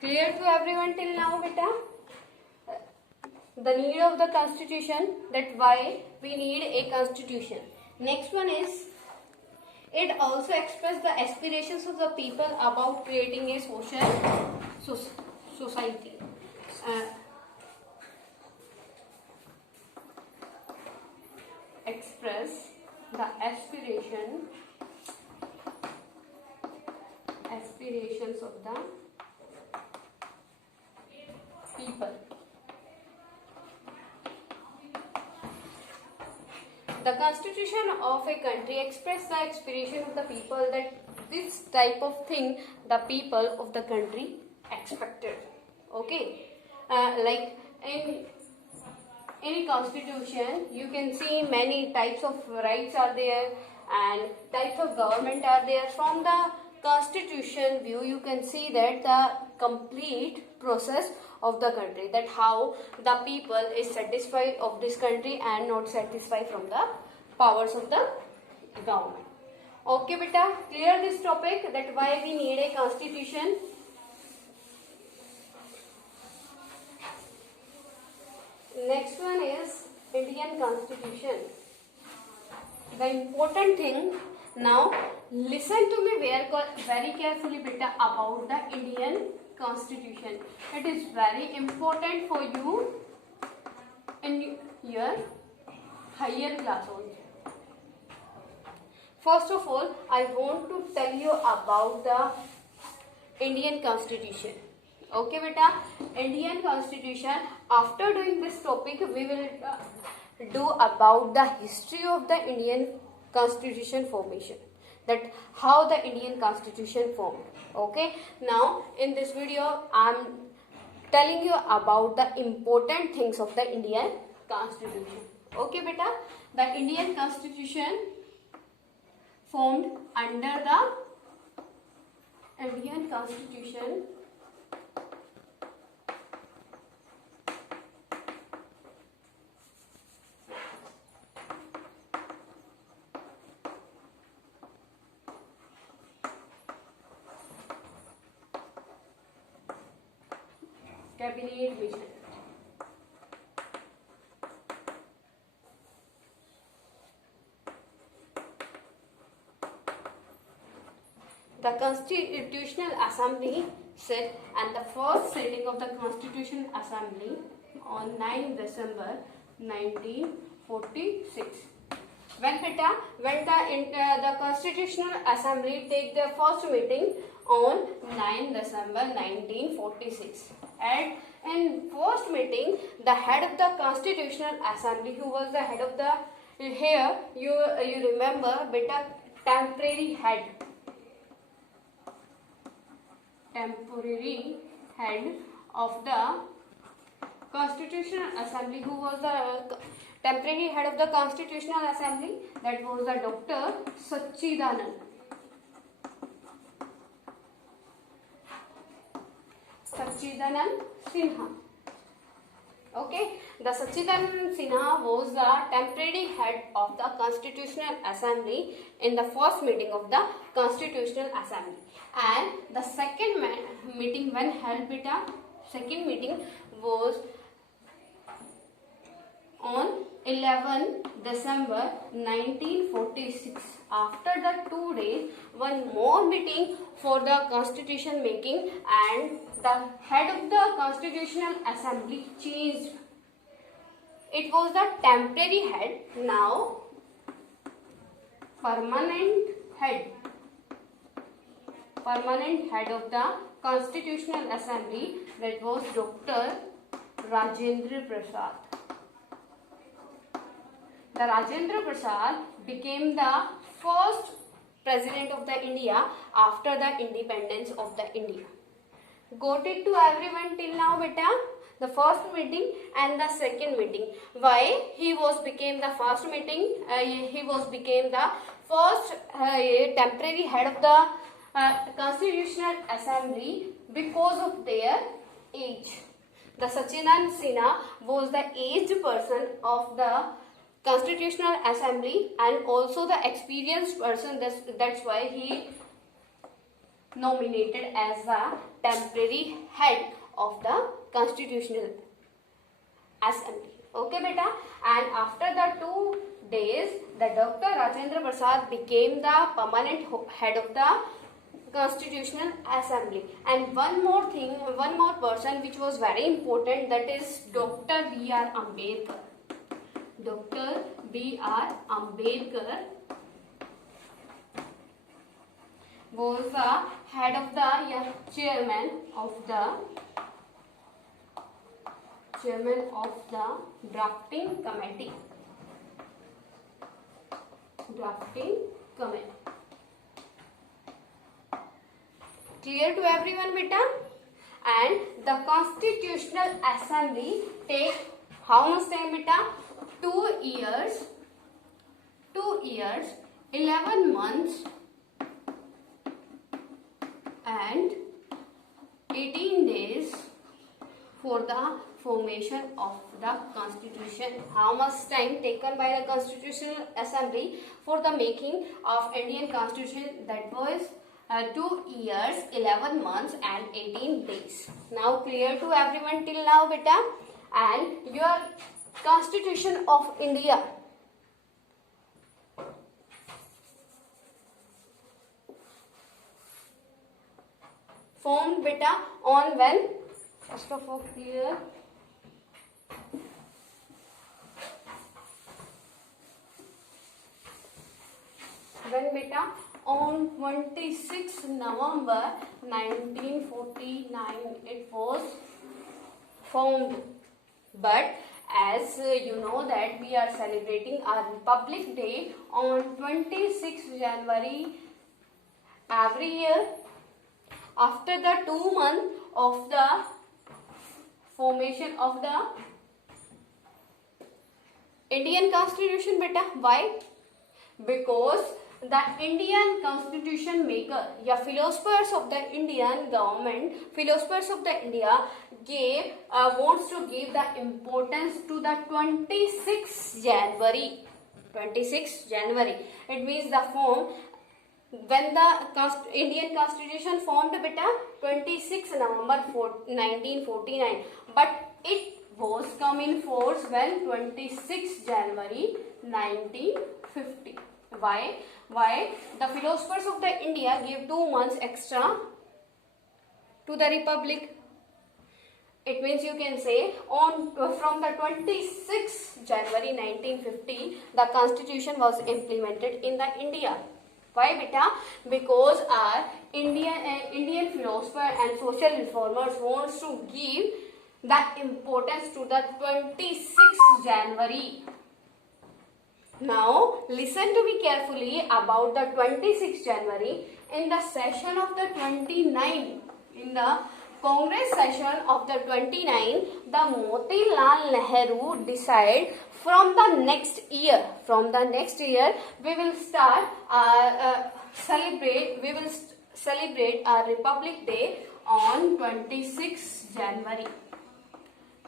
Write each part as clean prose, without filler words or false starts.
Clear to everyone till now, beta? The need of the constitution, that why we need a constitution. Next one is, it also expresses the aspirations of the people about creating a society. Express the aspirations of the people. The constitution of a country expresses the aspiration of the people, that this type of thing the people of the country expected. Okay, like in any constitution you can see many types of rights are there and types of government are there. From the constitution view you can see that the complete process of the country, that how the people is satisfied of this country and not satisfied from the powers of the government. Okay beta, clear this topic, that why we need a constitution. Next one is Indian Constitution. The important thing, now listen to me very carefully beta about the Indian Constitution. It is very important for you in your higher class also. First of all, I want to tell you about the Indian Constitution. Okay beta, Indian Constitution. After doing this topic we will do about the history of the Indian Constitution formation, that how the Indian Constitution formed. Okay, now in this video I am telling you about the important things of the Indian Constitution. Okay beta, the Indian Constitution formed under the Indian Constitution Cabinet Mission. The Constitutional Assembly sat and the first sitting of the Constitutional Assembly on 9 December 1946. When the Constitutional Assembly take their first meeting on 9 December 1946. And in first meeting, the head of the Constitutional Assembly, who was the head of the, here you remember beta, temporary head of the Constitutional Assembly, who was the temporary head of the Constitutional Assembly, that was the Dr. Sachidanand. Sachidanand Sinha. Okay, the Sachidanand Sinha was the temporary head of the Constitutional Assembly in the first meeting of the Constitutional Assembly. And the second meeting when held beta, second meeting was on 11 December 1946. After the 2 days, one more meeting for the constitution making, and the head of the Constitutional Assembly changed. It was the temporary head, now permanent head of the Constitutional Assembly, that was Dr. Rajendra Prasad. The Rajendra Prasad became the first president of the India after the independence of the India. Got it to everyone till now beta? The first meeting and the second meeting. Why he became the first meeting? He became the first temporary head of the Constitutional Assembly because of their age. The Sachidanand Sinha was the aged person of the Constitutional Assembly and also the experienced person. That's why he nominated as the temporary head of the Constitutional Assembly. Okay, beta. And after the 2 days, the Dr. Rajendra Prasad became the permanent head of the Constitutional Assembly. And one more thing, one more person which was very important, that is Dr. B.R. Ambedkar. Dr. B.R. Ambedkar was the head of the chairman of the drafting committee. Clear to everyone, beta? And the Constitutional Assembly take how much time, beta? 2 years, 11 months and 18 days for the formation of the Constitution. How much time taken by the Constitutional Assembly for the making of Indian Constitution? That was 2 years, 11 months and 18 days. Now clear to everyone till now, beta? And your Constitution of India formed, beta, on when? First of all, clear. When, beta? On 26 November 1949 it was formed. But as you know that we are celebrating our Republic Day on 26 January every year. After the 2 months of the formation of the Indian Constitution, beta. Why? Because the Indian Constitution maker, philosophers of the Indian government, philosophers of the India wants to give the importance to the 26th January. 26th January. It means the form when the Indian Constitution formed, beta, 26 November 1949. But it was come in force when 26 January 1950. Why? The philosophers of the India gave 2 months extra to the Republic. It means you can say from the 26th January 1950 the Constitution was implemented in the India. Why, beta? Because our Indian philosopher and social reformers wants to give the importance to the 26th January. Now, listen to me carefully about the 26th January. In the session of the 29, in the Congress session of the 29, the Motilal Nehru decide from the next year, we will start celebrate our Republic Day on 26th January.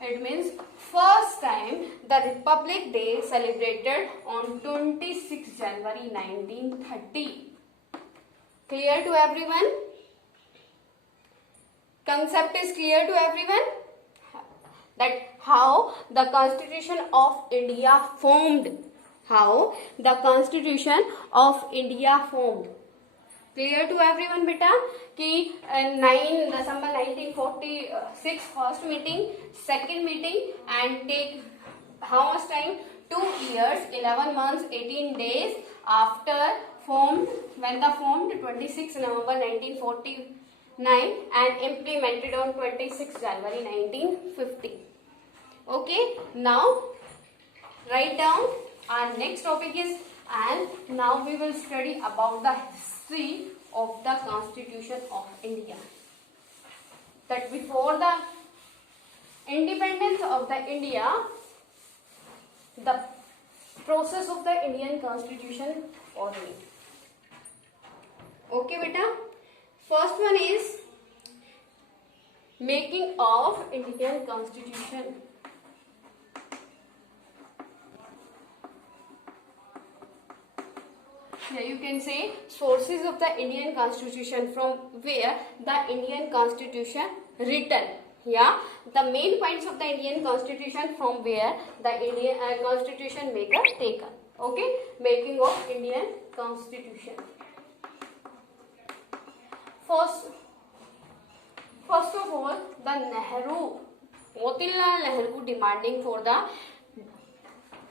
It means first time the Republic Day celebrated on 26th January 1930. Clear to everyone? Concept is clear to everyone? That how the Constitution of India formed. How the Constitution of India formed. Clear to everyone, beta? कि 9 December 1946 first meeting, second meeting, and take how much time? 2 years, 11 months, 18 days after formed, when the formed 26 November 1949 and implemented on 26 January 1950. Okay, now write down. Our next topic is, and now we will study about the history of the Constitution of India. That before the independence of the India, the process of the Indian Constitution was made. Okay, beta. First one is making of Indian Constitution. Yeah, you can say sources of the Indian Constitution, from where the Indian Constitution written. Yeah, the main points of the Indian Constitution, from where the Indian Constitution maker taken. Okay, making of Indian Constitution. First, first of all, the Motilal Nehru demanding for the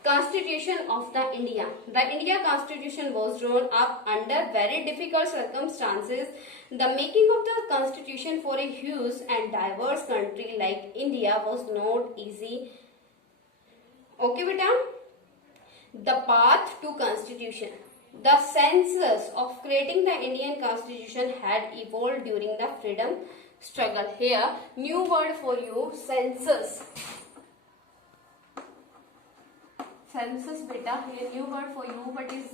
Constitution of the India. The India Constitution was drawn up under very difficult circumstances. The making of the Constitution for a huge and diverse country like India was not easy. Okay, beta? The path to Constitution. The sense of creating the Indian Constitution had evolved during the freedom struggle. Here, new word for you, census. Census, beta, here new word for you. What is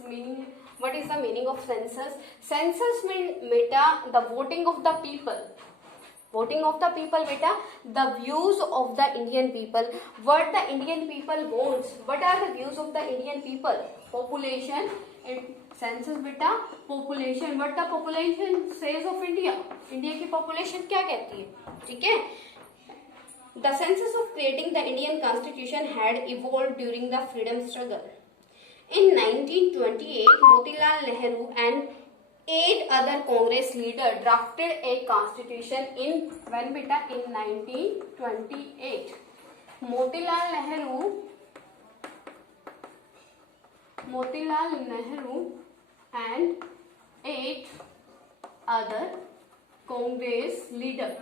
the meaning of census? Census means, beta, the voting of the people. Voting of the people, beta, the views of the Indian people. What the Indian people wants. What are the views of the Indian people? Population. And census, beta, population. What the population says of India. India की population क्या कहती है? ठीक है? The census of creating the Indian Constitution had evolved during the freedom struggle. In 1928, Motilal Nehru and 8 other Congress leaders drafted a constitution in 1928. Motilal Nehru and 8 other Congress leader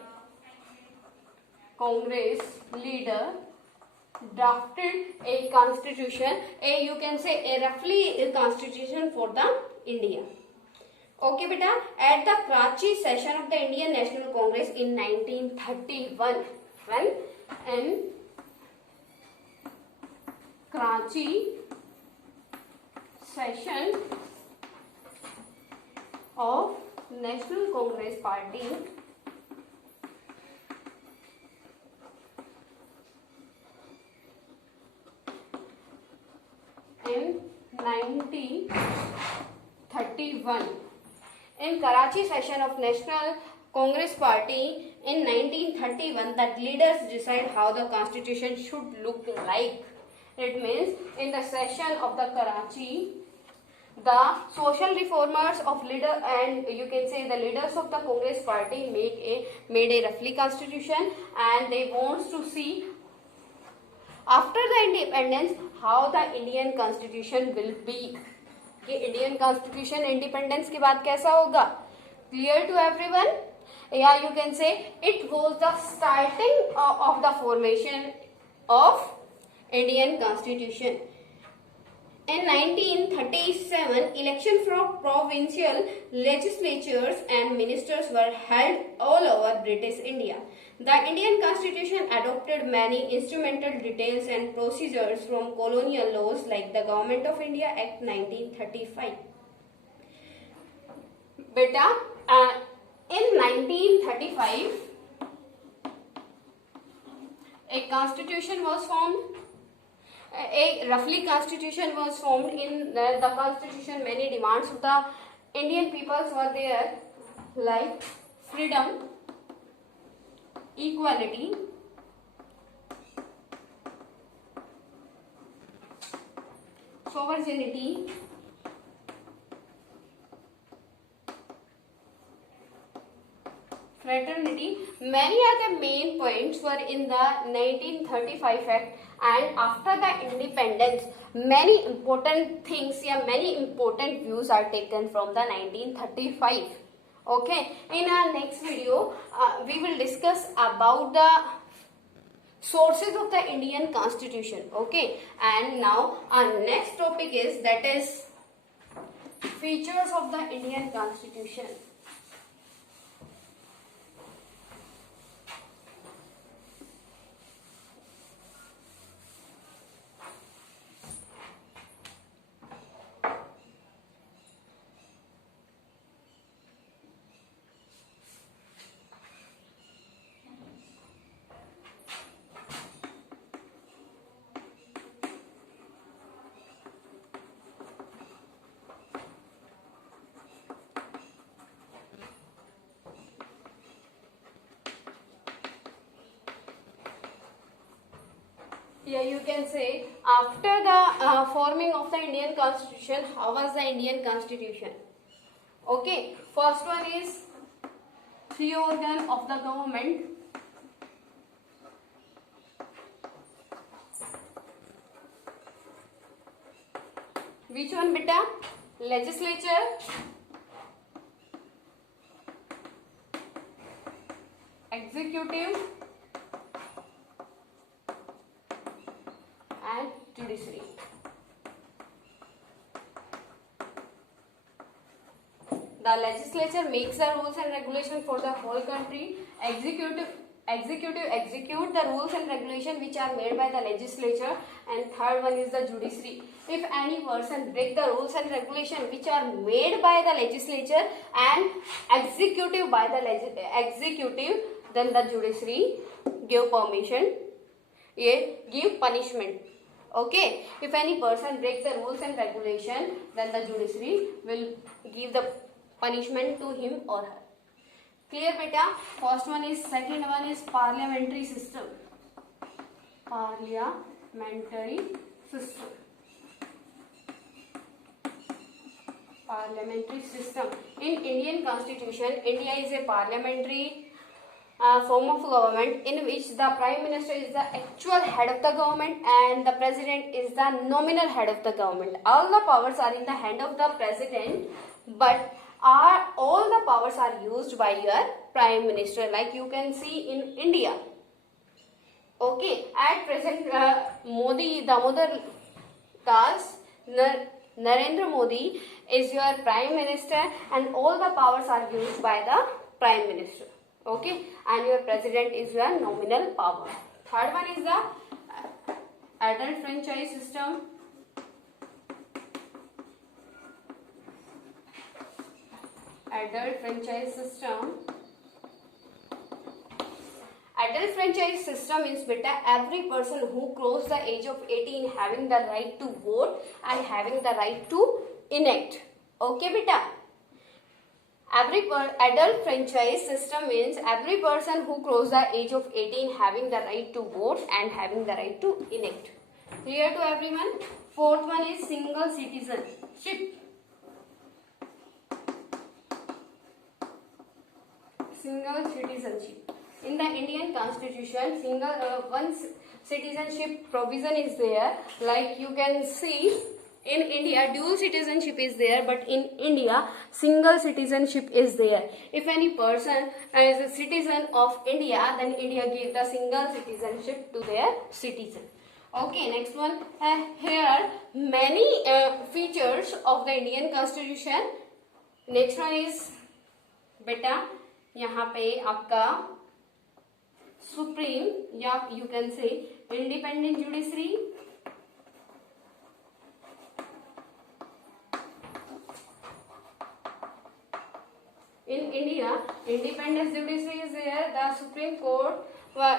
drafted a constitution, you can say a roughly a constitution for the India. Okay, beta. At the Karachi session of the Indian National Congress in 1931, when in Karachi session of National Congress Party in 1931. In Karachi session of National Congress Party in 1931, that leaders decide how the constitution should look like. It means in the session of the Karachi, the social reformers of leader, and you can say the leaders of the Congress Party made a roughly constitution, and they wants to see after the independence how the Indian Constitution will be. कि Indian constitution independence के बाद कैसा होगा. Clear to everyone? या you can say it was the starting of the formation of Indian constitution. In 1937, election for provincial legislatures and ministers were held all over British India. The Indian Constitution adopted many instrumental details and procedures from colonial laws like the Government of India Act 1935. Beta, in 1935, a constitution was formed. A roughly constitution was formed. In the constitution, many demands of the Indian peoples were there, like freedom, equality, sovereignty, fraternity. Many other main points were in the 1935 Act. And after the independence, many important things, many important views are taken from the 1935. Okay, in our next video, we will discuss about the sources of the Indian Constitution. Okay, and now our next topic is, that is features of the Indian Constitution. Yeah, you can say after the forming of the Indian Constitution, how was the Indian Constitution? Okay, first one is three organ of the government. Which one, beta? Legislature, executive, and judiciary. The legislature makes the rules and regulations for the whole country. Executive execute the rules and regulations which are made by the legislature. And third one is the judiciary. If any person break the rules and regulations which are made by the legislature and executive by the executive, then the judiciary give permission, give punishment. Okay, if any person break the rules and regulation, then the judiciary will give the punishment to him or her. Clear, beta? First one is, second one is parliamentary system. Parliamentary system. Parliamentary system. In Indian Constitution, India is a parliamentary form of government in which the Prime Minister is the actual head of the government and the President is the nominal head of the government. All the powers are in the hand of the President, but all the powers are used by your Prime Minister, like you can see in India. Okay, at present Modi, Damodar Das, Narendra Modi is your Prime Minister and all the powers are used by the Prime Minister. Okay, and your President is your nominal power. Third one is the adult franchise system. Adult franchise system. Adult franchise system is, beta, every person who crossed the age of 18 having the right to vote and having the right to enact. Okay, beta. Adult franchise system means every person who crossed the age of 18 having the right to vote and having the right to enact. Clear to everyone? Fourth one is single citizenship. Single citizenship. In the Indian Constitution, one citizenship provision is there. Like you can see, in India, dual citizenship is there, but in India, single citizenship is there. If any person is a citizen of India, then India gives the single citizenship to their citizen. Okay, next one. Here, many features of the Indian Constitution. Next one is, beta, यहाँ पे आपका supreme या you can से independent judiciary, in India independent judiciary is there. The Supreme Court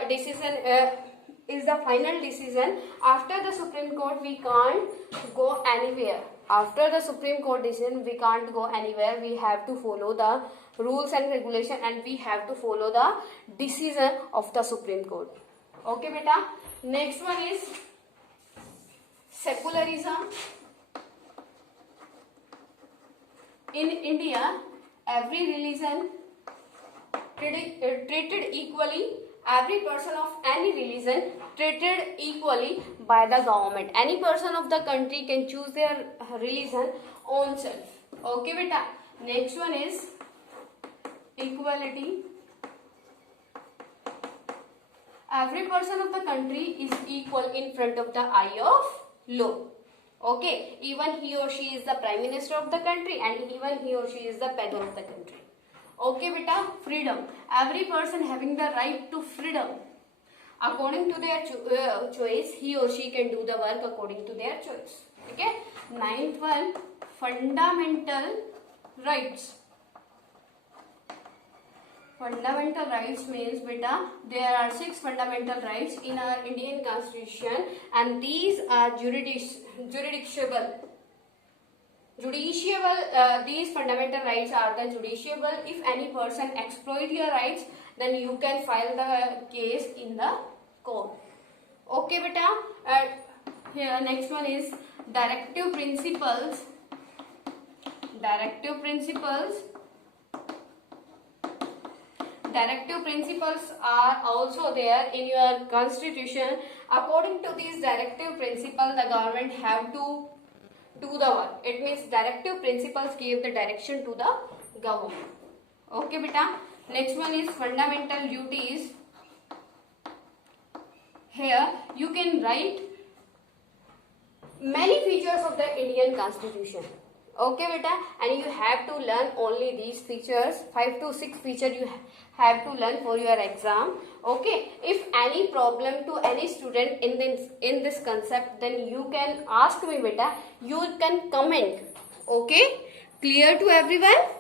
decision is the final decision. After the Supreme Court we can't go anywhere. After the Supreme Court decision we can't go anywhere. We have to follow the rules and regulation and we have to follow the decision of the Supreme Court. Okay, beta. Next one is secularism. In India, every religion treated equally. Every person of any religion treated equally by the government. Any person of the country can choose their religion own self. Okay, beta. Next one is equality. Every person of the country is equal in front of the eye of law. Okay, even he or she is the Prime Minister of the country and even he or she is the beggar of the country. Okay, beta. Freedom. Every person having the right to freedom. According to their choice, he or she can do the work according to their choice. Okay. Ninth one, fundamental rights. Fundamental rights means, beta, there are 6 fundamental rights in our Indian Constitution and these are justiciable. These fundamental rights are the justiciable. If any person exploit your rights, then you can file the case in the court. Okay beta. Here next one is directive principles. Directive principles are also there in your constitution. According to these directive principles, the government have to do the work. It means directive principles give the direction to the government. Okay beta. Next one is fundamental duties. Here you can write many features of the Indian Constitution. Okay beta, and you have to learn only these features. 5 to 6 features you have to learn for your exam. Okay, if any problem to any student in this concept, then you can ask me beta. You can comment. Okay, clear to everyone?